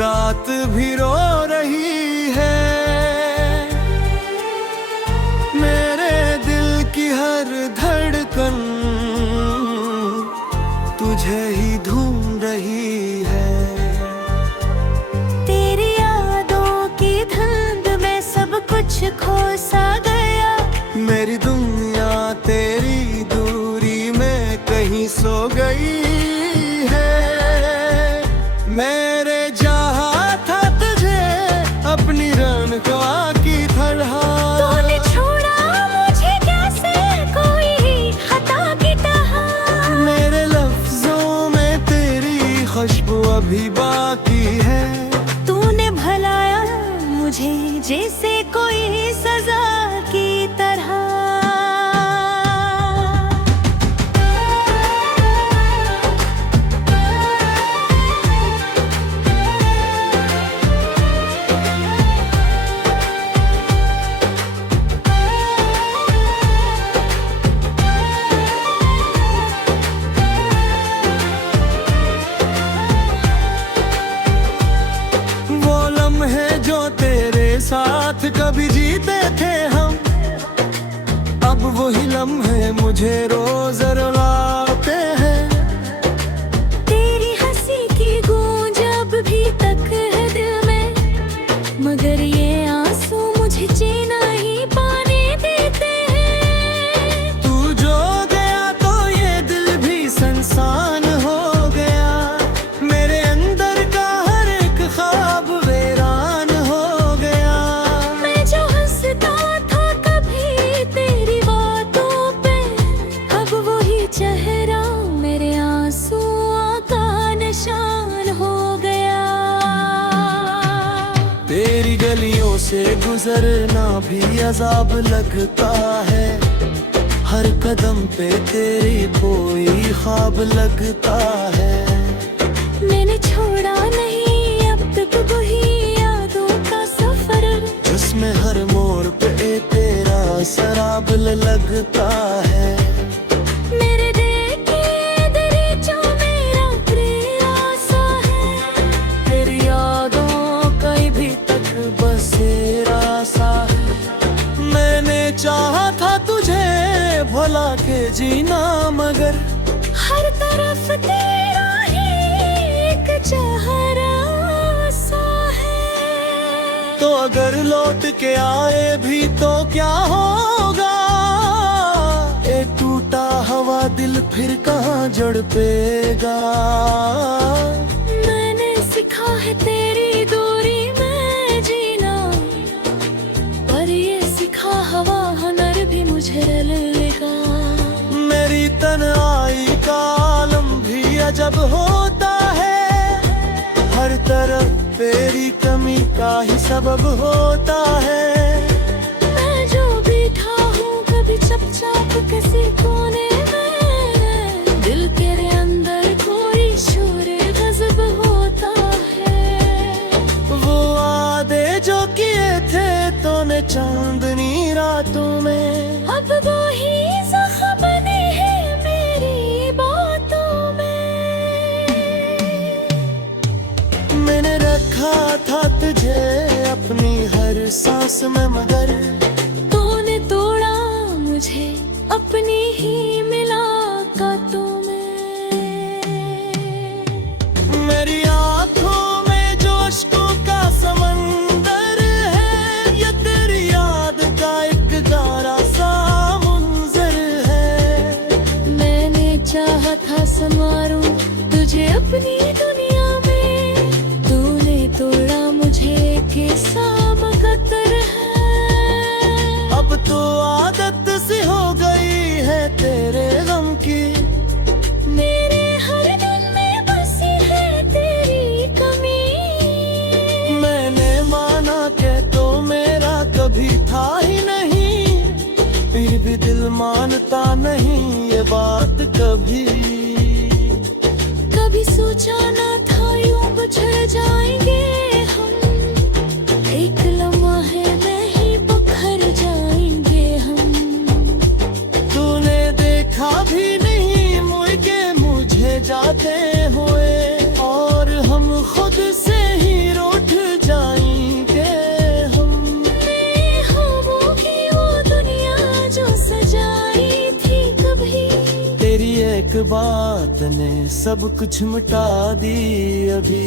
रात भी रो रही है। मेरे दिल की हर धड़कन तुझे ही ढूंढ रही है। तेरी यादों की धुंध में सब कुछ खो सा गया। मेरी दुनिया तेरी दूरी में कहीं सो गई है। मेरे जहाँ था तुझे अपनी रंगवा की तरह, तूने छोड़ा मुझे कैसे कोई खता की तरह। मेरे लफ्जों में तेरी खुशबू अभी बाकी है। तूने भलाया मुझे जैसे कोई सजा की तरह। जो तेरे साथ कभी जीते थे हम, अब वही लम्हे मुझे रोज रुलाते हैं। तेरी हंसी की गूंज अब भी तक है दिल में, मगर ये आंसू मुझे जीना ही पाने देते हैं। तू जो गया तो ये दिल भी संसान हो गया। मेरे अंदर का हर एक ख्वाब चेहरा मेरे आंसुओं का निशान हो गया। तेरी गलियों से गुजरना भी अजाब लगता है। हर कदम पे तेरी कोई ख्वाब लगता है। मैंने छोड़ा नहीं अब तक वही यादों का सफर, जिसमें हर मोड़ पे तेरा सराब लगता है। चाहा था तुझे भुला के जीना, मगर हर तरफ तेरा ही एक चेहरा सा है। तो अगर लौट के आए भी तो क्या होगा? एक टूटा हवा दिल फिर कहाँ जड़ पेगा। मैंने सीखा है तेरी दूरी में जीना, पर ये सीखा हवा हुनर भी मुझे लेगा। मेरी तन्हाई का आलम भी अजब होता है। हर तरफ तेरी कमी का ही सबब होता है। मैं जो बैठा हूँ कभी चुपचाप किसी कोने में, दिल तेरे अंदर कोई शोर गजब होता है। वो वादे जो किए थे तूने चांदनी रातों में, अब वो ही ज़ख्म बने हैं मेरी बातों में। मैंने रखा था तुझे अपनी हर सांस में, मगर तूने तोड़ा मुझे अपनी ही मुलाकातों में। मेरी आँखों में जो अश्कों का समंदर है, ये तेरी याद का एक गारा सा मुंजर है। मैंने चाहा था संवारूं तुझे अपनी दुनिया में, तूने तोड़ा मुझे किस्सा मुकद्दर है। अब तो आदत सी हो गई है तेरे गम की। मेरे हर दिल में बसी है तेरी कमी। मैंने माना कि तो मेरा कभी था ही नहीं, फिर भी दिल मानता नहीं ये बात कभी। कभी सोचा ना था यूं बिछड़ जाएंगे हम, एक लम्हे में ही बिखर जाएंगे हम। तूने देखा भी नहीं मुझे जाते हुए, और हम खुद से ही बात ने सब कुछ मिटा दी अभी।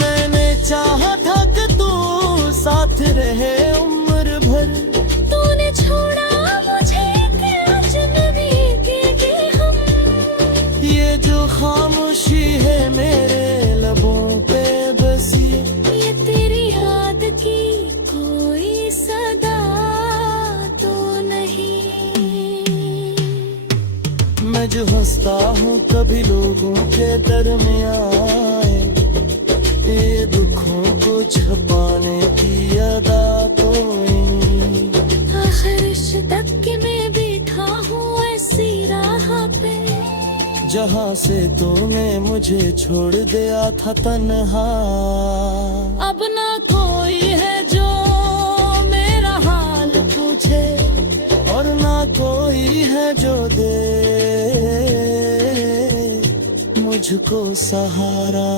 मैंने चाहा था कि तू साथ रहे उम्र भर, तूने छोड़ा मुझे कि अजनबी के हम। ये जो खामोशी है मेरे लबों पे बसी, ये तेरी याद की कोई सदा तो नहीं। मैं जो हंसता हूँ कभी लोगों के दरमियान, ये दुखों को छुपाने की अदा कोई। आखिर तक के मैं बैठा हूँ ऐसी राह पे, जहाँ से तूने मुझे छोड़ दिया था तन्हा। अब ना कोई है जो मेरा हाल पूछे, और ना कोई है जो दे मुझको सहारा।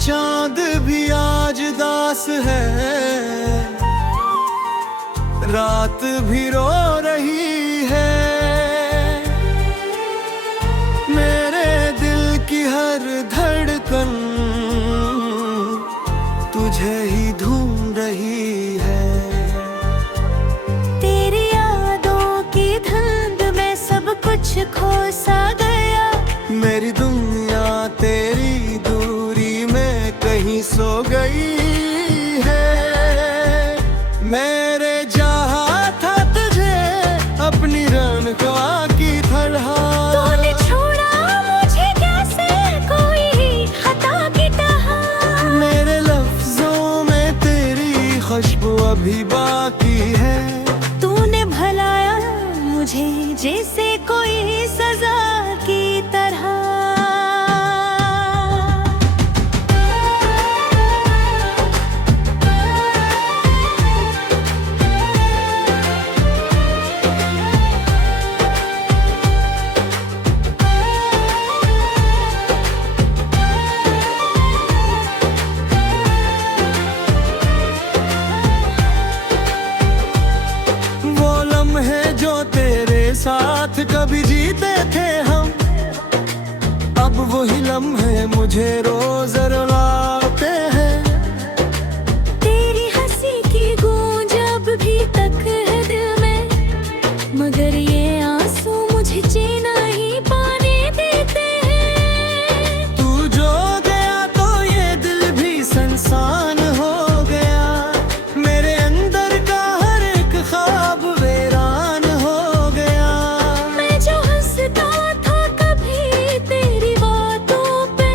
चांद भी आज दास है, रात भी रो रही है, मेरे दिल की हर धड़कन तुझे ही ढूंढ रही है। तेरी यादों की धुंध में सब कुछ खो सा गया, मेरी दुनिया तेरी दूरी में कहीं सो गई है। मेरे चाहा था तुझे अपनी रंगवा की तरह, तूने छोड़ा मुझे कैसे कोई खता की तरह। मेरे लफ्जों में तेरी खुशबू अभी बाकी है। तूने भलाया मुझे जैसे कोई सजा की तरह। वो लम्हे जो तेरे साथ कभी जीते थे हम, अब वही लम्हे मुझे रोज रुलाते हैं। तेरी हंसी की गूंज अब भी तक है दिल में, मगर ये आंसू मुझे जीना ही पाने देते हैं। तू जो गया तो ये दिल भी संसान हो गया, मेरे अंदर का हर एक ख्वाब वीरान हो गया। मैं जो हंसता था कभी तेरी बातों पे,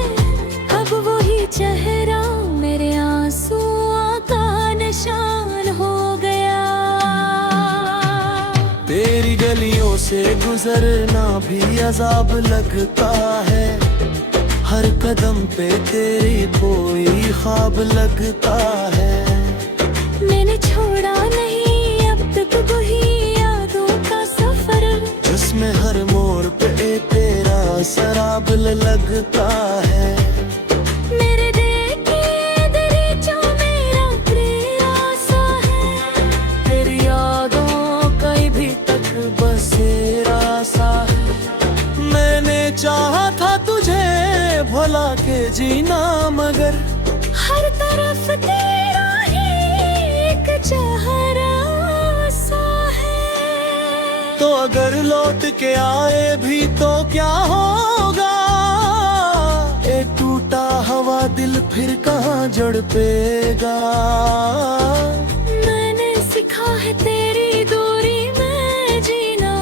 अब वही चेहरा मेरे आंसुओं का निशान हो गया। तेरी गलियों से गुजरना भी अजाब लगता है, हर कदम पे तेरी कोई ख्वाब लगता है। मैंने छोड़ा नहीं अब तक वही यादों का सफर, जिसमें हर मोड़ पे तेरा शराब लगता है। मेरे देखे दरीचों मेरा प्रयासा है, तेरी यादों कहीं भी तक बसेरा सा है। मैंने चाहा था तुझे भुला के जीना, मगर हर तरफ तेरा ही एक चेहरा सा है। तो अगर लौट के आए भी तो क्या होगा, एक टूटा हवा दिल फिर कहाँ जड़ पेगा। मैंने सीखा है तेरी दूरी में जीना,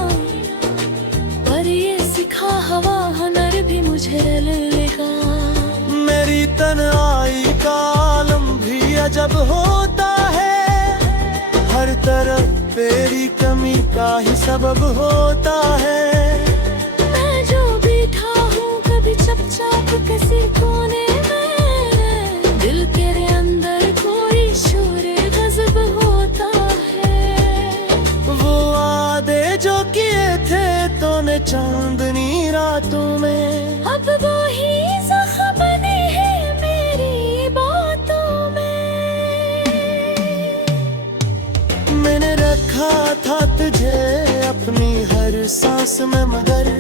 पर ये सीखा हवा हुनर भी मुझे लेगा। मेरी तन्हाई का आलम भी अजब होता है, हर तरफ तेरी कमी का ही सबब होता है। मैं जो भी किसी कोने में, दिल तेरे अंदर कोई शोर गजब होता है। वो वादे जो किए थे तूने चांदनी रातों में, अब वो ही ज़ख्म बने हैं मेरी बातों में। मैंने रखा था तुझे अपनी हर सांस में, मगर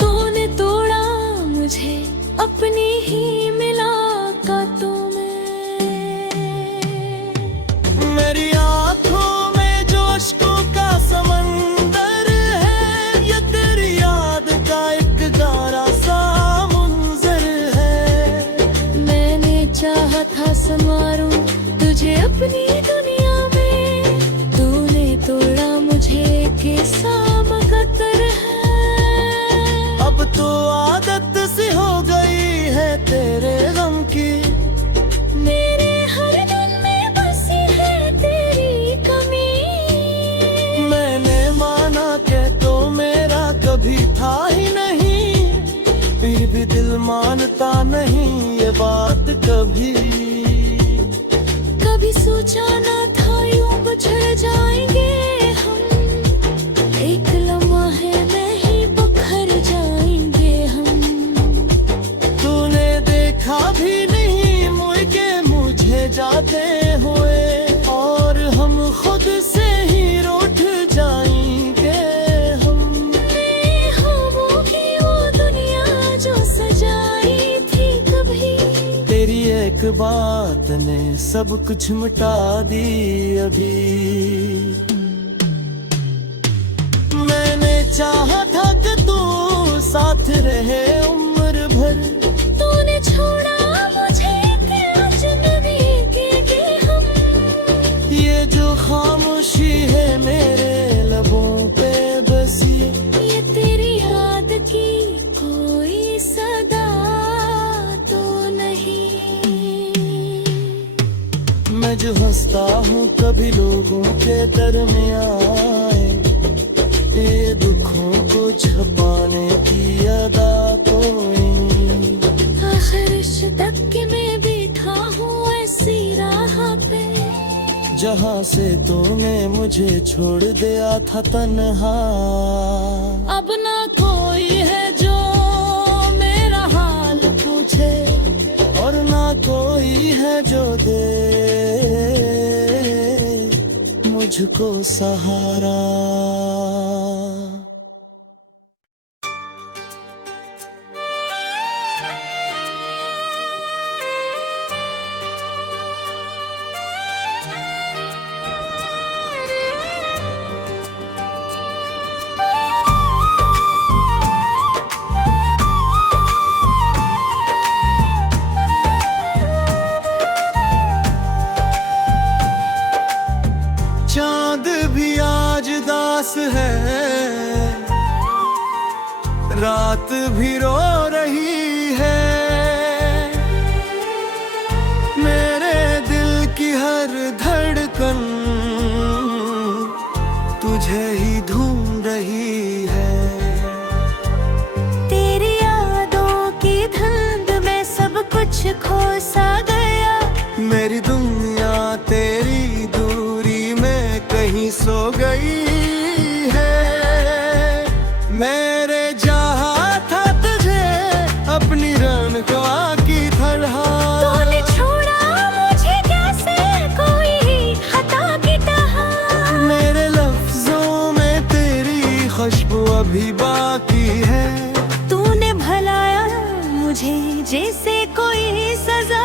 तूने तोड़ा मुझे अपनी ही मुलाकातों में। मेरी आंखों में जो अश्कों का समंदर है, ये तेरी याद का एक गारा सा मुंजर है। मैंने चाहा था संवारूं तुझे अपनी दुनिया में, तूने तोड़ा मुझे किस्सा मुकद्दर है। अब तो आदत सी हो गई है तेरे गम की, मेरे हर दिन में बसी है तेरी कमी। मैंने माना कि तो मेरा कभी था ही नहीं, फिर भी दिल मानता नहीं ये बात कभी। कभी सोचा ना था यूं बिछड़ जाएंगे हम, एक लम्हा में ही बिखर जाएंगे हम। तूने देखा भी नहीं मुझे जाते हुए, और हम खुद से ही रूठ जाएंगे हम। मैं ख्वाबों की वो दुनिया जो सजाई थी कभी, तेरी एक बात ने सब कुछ मिटा दी अभी। मैंने चाहा था कि तू साथ रहे उम्र भर, तूने छोड़ा मुझे कि अजनबी के हम। ये जो खामोशी है मेरे लबों पे बसी, ये तेरी याद की कोई सदा तो नहीं। मैं जो हंसता हूँ कभी लोगों के दरमियान, ये दुखों को छुपाने की अदा कोई। आखिर तक के मैं बैठा हूँ ऐसी राह पे, जहाँ से तूने मुझे छोड़ दिया था तन्हा। अब ना कोई है जो मेरा हाल पूछे, और ना कोई है जो दे मुझको सहारा। चांद भी आज दास है, रात भी रो रही है। मेरे दिल की हर धड़कन तुझे ही ढूंढ रही है। तेरी यादों की धुंध में सब कुछ खो सा गया। मेरी दुनिया तेरी दूरी में कहीं सो गई है। मेरे जहाँ था तुझे अपनी रनवा की तरह, तूने छोड़ा मुझे कैसे कोई खता की तरह। मेरे लफ्जों में तेरी खुशबू अभी बाकी है। तूने भलाया मुझे जैसे कोई सजा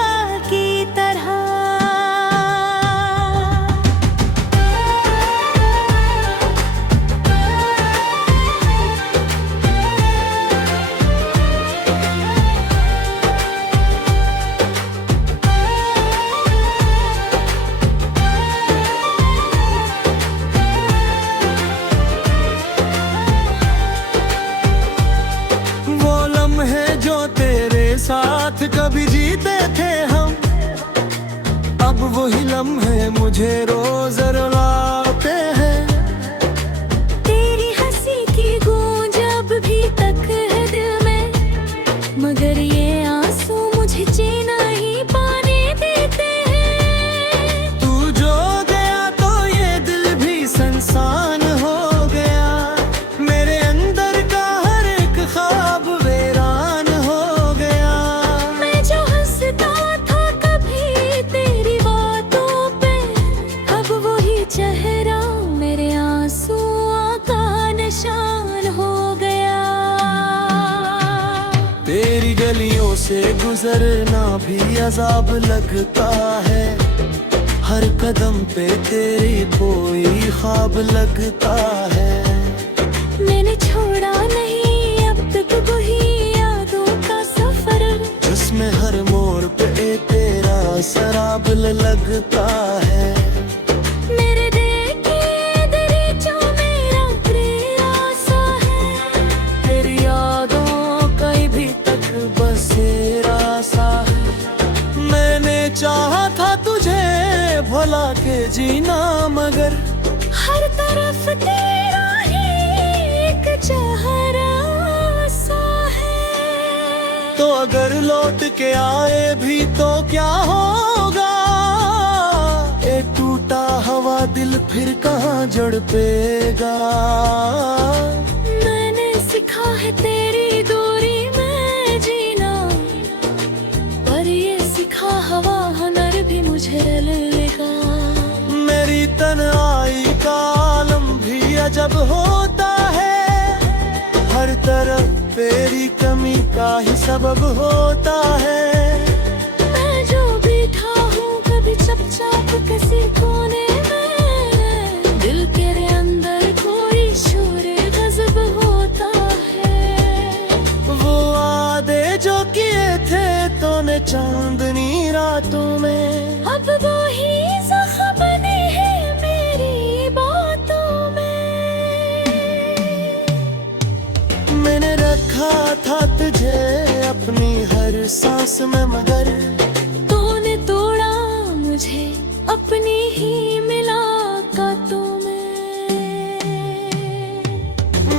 की तरह। वो लम्हे जो तेरे साथ कभी जीते थे हम, अब वही लम्हे मुझे रोज रुलाते हैं। तेरी हंसी की गूंज अब भी तक है दिल में, मगर ये से गुजरना भी अजाब लगता है, हर कदम पे तेरी कोई ख्वाब लगता है। मैंने छोड़ा नहीं अब तक वही यादों का सफर, जिसमें हर मोड़ पे तेरा शराब लगता है। मेरे देखे दरीचों मेरा प्यासा है, तेरी यादों का भी तक बसेरा सा है। मैंने चाहा था तुझे भुला के जीना, मगर हर तरफ तेरा ही एक चेहरा सा है। तो अगर लौट के आए भी तो क्या होगा, एक टूटा हवा दिल फिर कहाँ जड़ पेगा। मैंने सीखा है तेरी दूरी में जीना, पर ये सीखा हवा हुनर भी मुझे लेगा। मेरी तन्हाई का आलम भी अजब होता है, हर तरफ तेरी कमी का ही सबब होता है। मैं जो बैठा हूँ कभी चुपचाप किसी कोने में, दिल तेरे अंदर कोई शोर गजब होता है। वो वादे जो किए थे तूने चांदनी रातों में, अब वो ही जख्म बने हैं मेरी बातों में। मैंने रखा था तुझे अपनी हर सांस में, मगर तूने तोड़ा मुझे अपनी ही मुलाकातों में।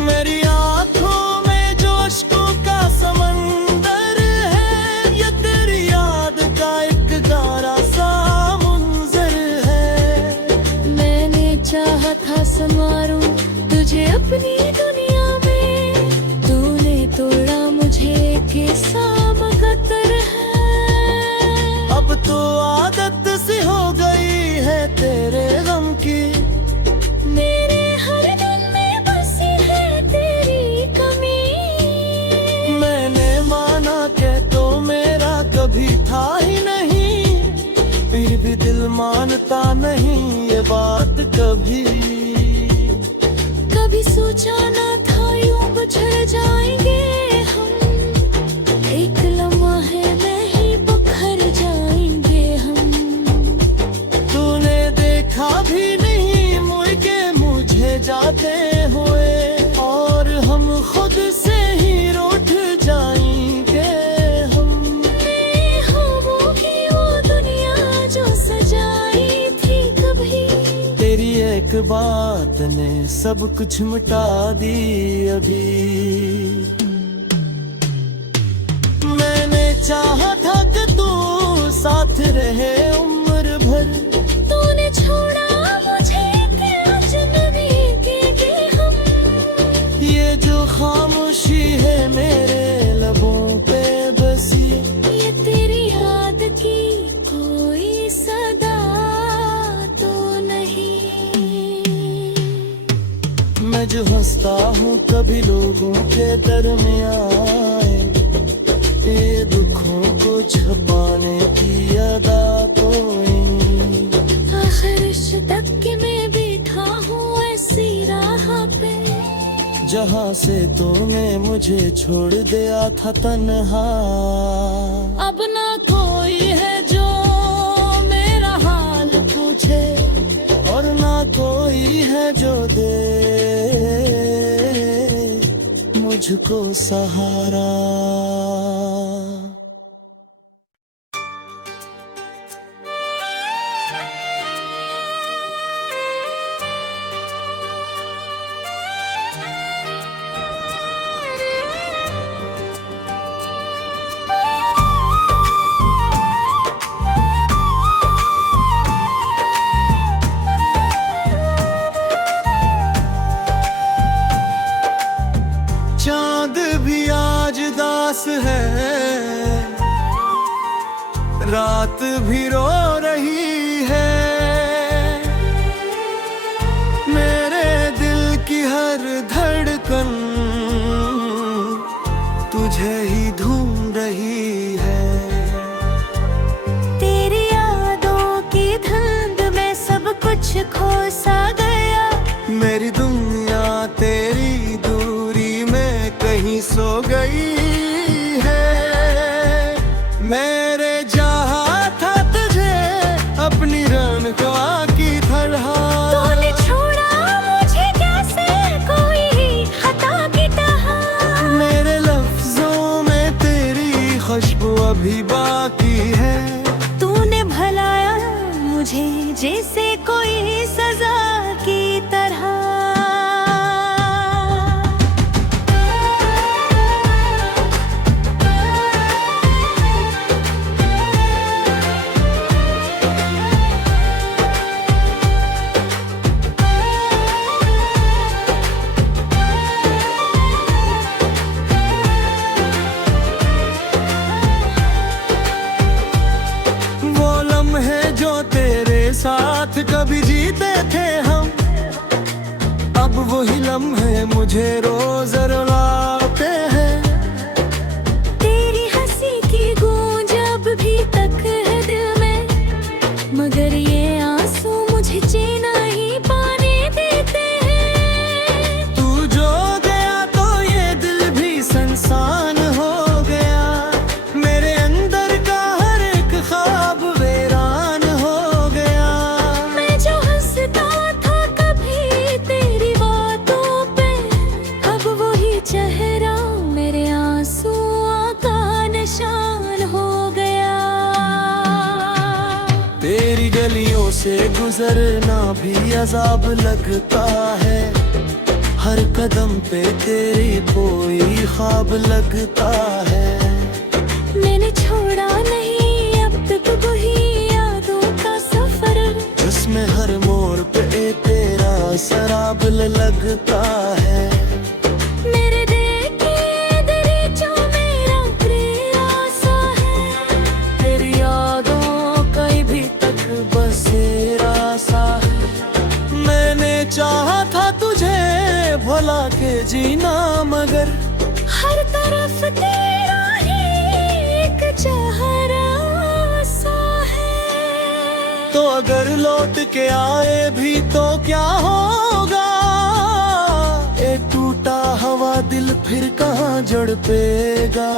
मेरी आँखों में जो अश्कों का समंदर है, ये तेरी याद का एक गारा सा मुंजर है। मैंने चाहा था संवारूं तुझे अपनी दुनिया में, तूने तोड़ा मुझे कैसा मकद्दर है। अब तो आदत सी हो गई है तेरे गम की, मेरे हर दिल में बसी है तेरी कमी। मैंने माना कि तो मेरा कभी था ही नहीं, फिर भी दिल मानता नहीं ये बात कभी। कभी सोचा ना था यूं बिछड़ जाएंगे हम, एक लम्हा में ही बिखर जाएंगे हम। तूने देखा भी नहीं मुझे जाते हुए, और हम खुद से ही रूठ जाएंगे हम। मैं ख्वाबों की वो दुनिया जो सजाई थी कभी, तेरी एक बात ने सब कुछ मिटा दी अभी। मैंने चाहा था कि तू साथ रहे उम्र भर, तूने छोड़ा मुझे कि अजनबी के हम। ये जो खामोशी है मेरे लबों पे बसी, ये तेरी याद की कोई सदा तो नहीं। मैं जो हंसता हूँ कभी लोगों के दरमियान, ये दुखों को छुपाने की अदा कोई। आखिर इस तक के मैं बैठा हूँ ऐसी राह पे, जहाँ से तूने मुझे छोड़ दिया था तन्हा। अब ना कोई है जो मेरा हाल पूछे, और ना कोई है जो दे मुझको सहारा। चांद भी आज दास खो सा गया। मेरी दुनिया तेरी दूरी में कहीं सो गई है। मेरे जहा था तुझे अपनी रनख्वा की तरह। तूने छोड़ा मुझे कैसे कोई खता की तरह। मेरे लफ्जों में तेरी खुशबू अभी बाकी है। तूने भलाया मुझे जैसे कोई सजा की तरह। वो लम्हे जो तेरे साथ कभी जीते थे हम, अब वही लम्हे मुझे रोज रुलाते हैं। तेरी हंसी की गूंज अब भी तक है दिल में, मगर ये आंसू मुझे जीना ही पाने देते हैं। तू जो गया तो ये दिल भी संसान हो गया। मेरे अंदर का हर एक ख्वाब वीरान हो गया। मैं जो हंसता था कभी तेरी बातों पे, अब वही चेहरा मेरे आंसुओं का निशान हो गया। तेरी गलियों से गुजरना भी अजाब लगता है। हर कदम पे तेरी कोई ख्वाब लगता है। मैंने छोड़ा नहीं अब तक वही यादों का सफर, जिसमें हर मोड़ पे तेरा सराबल लगता है। मेरे देखे दरीचों मेरा प्रयासा है। तेरी यादों कहीं भी तक बसेरा सा है। मैंने चाहा था तुझे भुला के जीना, मगर हर तरफ तेरा ही एक चेहरा सा है। तो अगर लौट के आए भी तो क्या होगा। एक टूटा हवा दिल फिर कहाँ जड़ पेगा।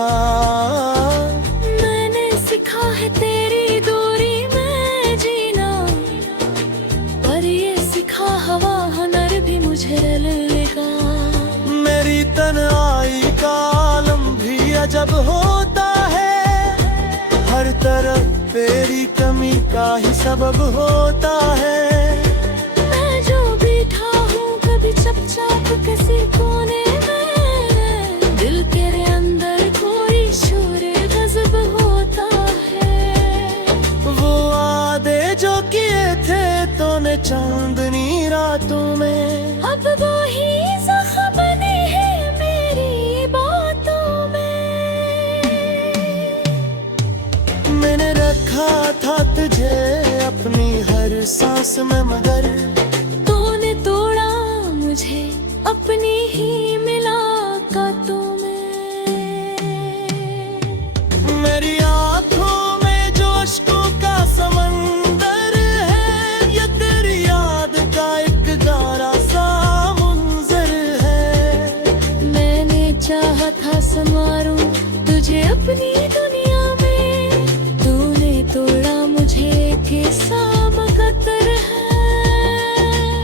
मैंने सीखा है तेरी दूरी में जीना, पर ये सीखा हवा हुनर भी मुझे लेगा। मेरी तन्हाई का आलम भी अजब होता है। हर तरफ तेरी कमी का ही सबब होता है। मैं जो बैठा हूँ कभी चुपचाप किसी कोने में, दिल तेरे अंदर कोई शोर गजब होता है। वो वादे जो किए थे तूने चांदनी रातों में, अब वो ही जख्म बने हैं मेरी बातों में। मैंने रखा था तुझे अपनी हर सांस में, मगर तूने तोड़ा मुझे अपनी ही मुलाकातों में। मेरी आंखों में जो अश्कों का समंदर है, ये तेरी याद का एक गारा सा मुंजर है। मैंने चाहा था संवारूं तुझे अपनी दुनिया में, तूने तोड़ा मुझे कैसा मुकद्दर है।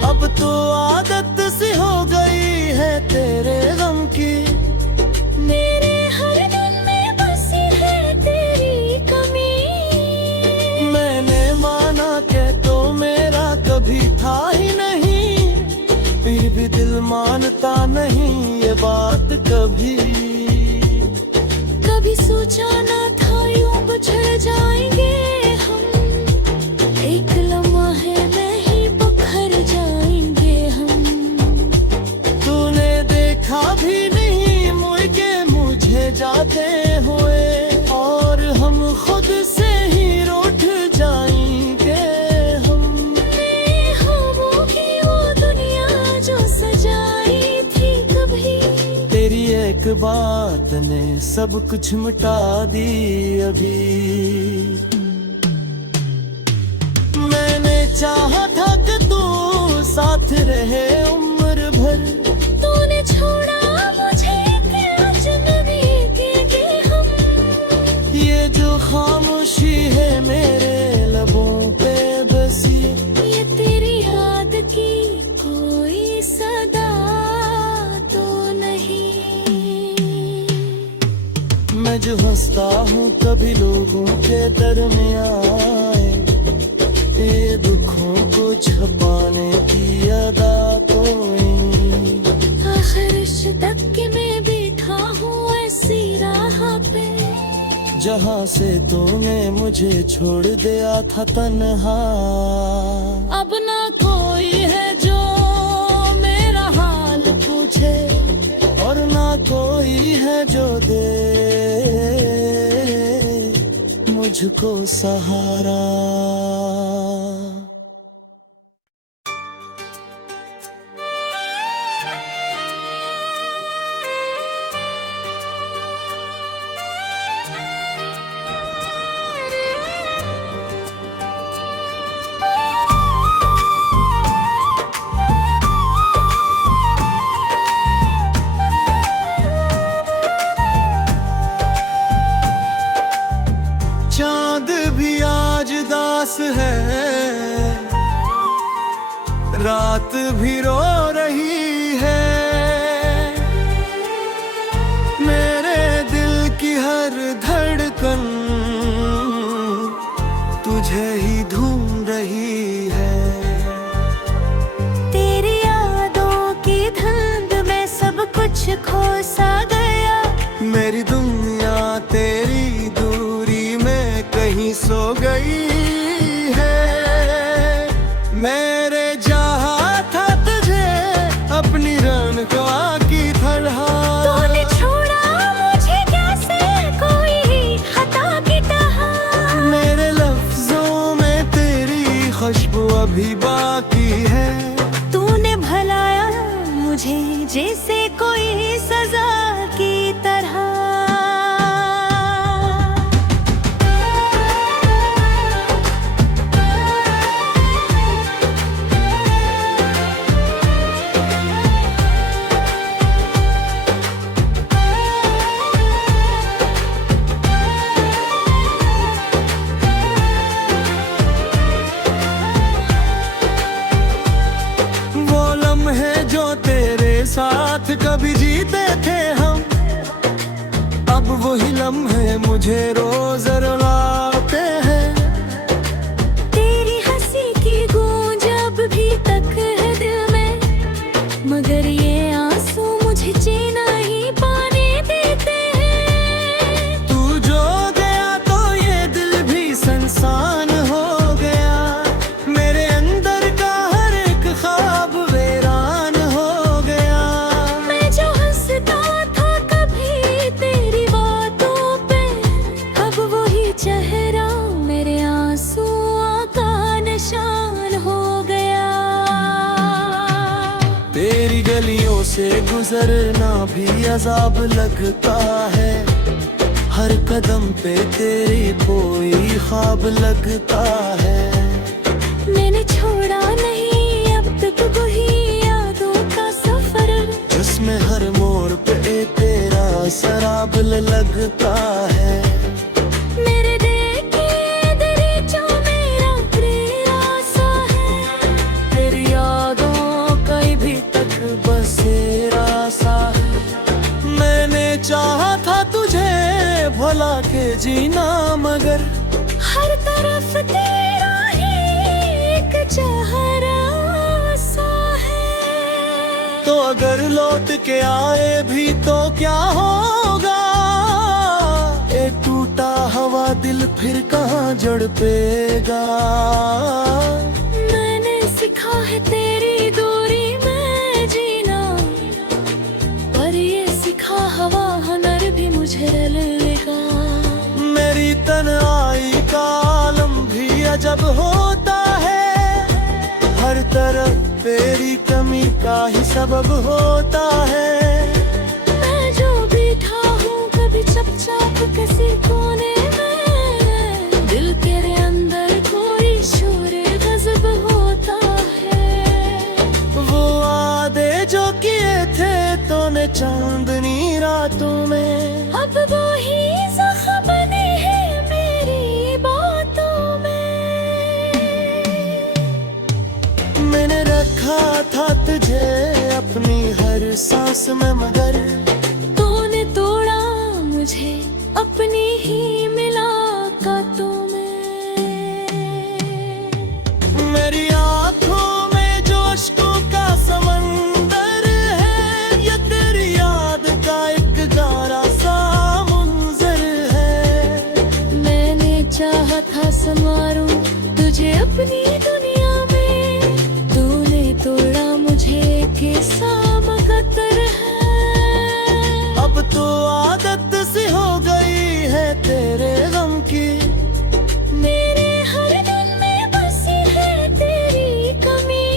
अब तो आदत सी हो गई है तेरे गम की। मेरे हर दिल में बसी है तेरी कमी। मैंने माना कि तो मेरा कभी था ही नहीं, फिर भी दिल मानता नहीं ये बात कभी। कभी सोचा ना था यूं बिछड़ जाएंगे हम, एक लम्हा में ही बिखर जाएंगे हम। तूने देखा भी नहीं मुड़ के मुझे जाते हुए, और हम खुद से ही रूठ जाएंगे हम। मैं ख्वाबों की वो दुनिया जो सजाई थी कभी, तेरी एक बात ने सब कुछ मिटा दी अभी। मैंने चाहा था कि तू हैं उम्र भर। तूने छोड़ा मुझे कि अजनबी के हम। ये जो खामोशी है मेरे लबों पे बसी, ये तेरी याद की कोई सदा तो नहीं। मैं जो हंसता हूँ कभी लोगों के दरमियान, ये दुखों को छुपाने की अदा कोई। आखिर तक के मैं बैठा हूँ ऐसी राह पे, जहाँ से तूने मुझे छोड़ दिया था तन्हा। अब ना कोई है जो मेरा हाल पूछे, और ना कोई है जो दे मुझको सहारा। चांद भी आज दास है, रात भी रो रही है। मेरे दिल की हर धड़कन तुझे ही ढूंढ रही है। तेरी यादों की धुंध में सब कुछ खो सा गया। मेरी दुनिया तेरी दूरी में कहीं सो गई है। मेरे जहा था तुझे अपनी रनवा की तरह। तूने छोड़ा मुझे कैसे कोई खता की तरह। मेरे लफ्जों में तेरी खुशबू अभी बाकी है। तूने भलाया मुझे जैसे कोई सजा की तरह। वो लम्हे जो तेरे साथ कभी जीते थे हम, अब वही लम्हे मुझे रोज रुलाते हैं। तेरी हंसी की गूंज अब भी तक है दिल में, मगर ये आंसू मुझे जीना ही पाने देते हैं। तू जो गया तो ये दिल भी संसान हो गया। मेरे अंदर का हर एक ख्वाब वीरान हो गया। मैं जो हंसता था कभी तेरी बातों पे, अब वही चेहरा मेरे आंसुओं का निशान हो गया। तेरी गलियों से गुजरना भी अजाब लगता है। हर कदम पे तेरी कोई ख्वाब लगता है। मैंने छोड़ा नहीं अब तक वही यादों का सफर, जिसमें हर मोड़ पे तेरा सराबल लगता है। मेरे देखे दरीचों मेरा प्यासा है। तेरी यादों का भी तक बसेरा सा है। मैंने चाहा था तुझे भुला के जीना, मगर हर तरफ तेरा ही एक चेहरा सा है। तो अगर लौट के आए भी तो क्या होगा। एक टूटा हवा दिल फिर कहाँ जड़ पेगा। मैंने सीखा है तेरी दूरी में जीना, पर ये सीखा हवा हुनर भी मुझे लेगा। मेरी तन्हाई का आलम भी अजब होता है। हर तरफ तेरी कमी का ही सबब होता है। मैं जो बैठा हूँ कभी चुपचाप किसी कोने में, दिल तेरे अंदर कोई शोर गजब होता है। वो सांस में, मगर तूने तोड़ा मुझे अपनी ही मुलाकातों में। मेरी आंखों में जो अश्कों का समंदर है, ये तेरी याद का एक गारा सा मुंजर है। मैंने चाहा था समारूं तुझे अपनी दुनिया में, तूने तोड़ा मुझे किस्सा मकद्दर है। अब तो आदत सी हो गई है तेरे गम की, मेरे हर दिल में बसी है तेरी कमी।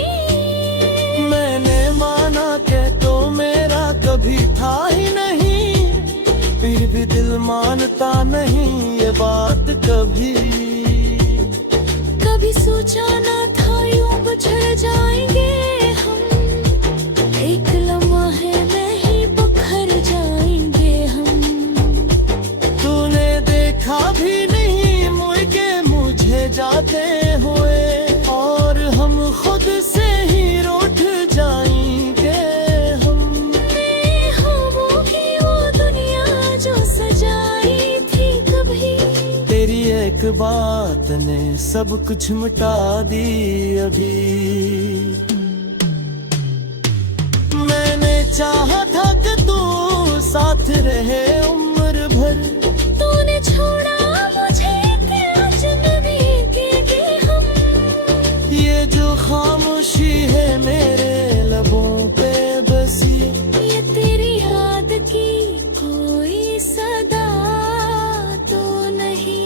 मैंने माना कि तो मेरा कभी था ही नहीं, फिर भी दिल मानता नहीं ये बात कभी। कभी सोचा ना था यूं बिछड़ जाएंगे हम, एक लम्हे में ही बिखर जाएंगे हम। तूने देखा भी नहीं मुझे जाते हुए, और हम खुद से ही रूठ जाएंगे हम। ख्वाबों की वो दुनिया जो सजाई थी कभी, तेरी एक बात ने सब कुछ मिटा दी अभी। मैंने चाहा था कि तू साथ रहे उम्र भर, तूने छोड़ा मुझे कि अजनबी के हम। ये जो खामोशी है मेरे लबों पे बसी, ये तेरी याद की कोई सदा तो नहीं।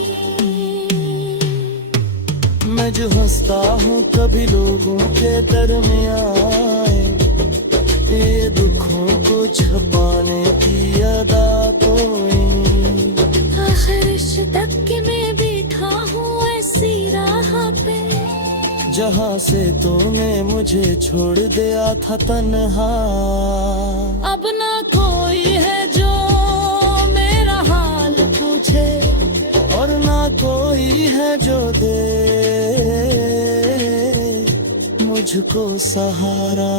मैं जो हंसता हूँ कभी लोगों के दरमियान, ये दुखों को छुपाने की अदा कोई। आखिर तक के मैं बैठा हूँ ऐसी राह पे, जहाँ से तूने मुझे छोड़ दिया था तन्हा। अब ना कोई है जो मेरा हाल पूछे, और ना कोई है जो दे मुझको सहारा।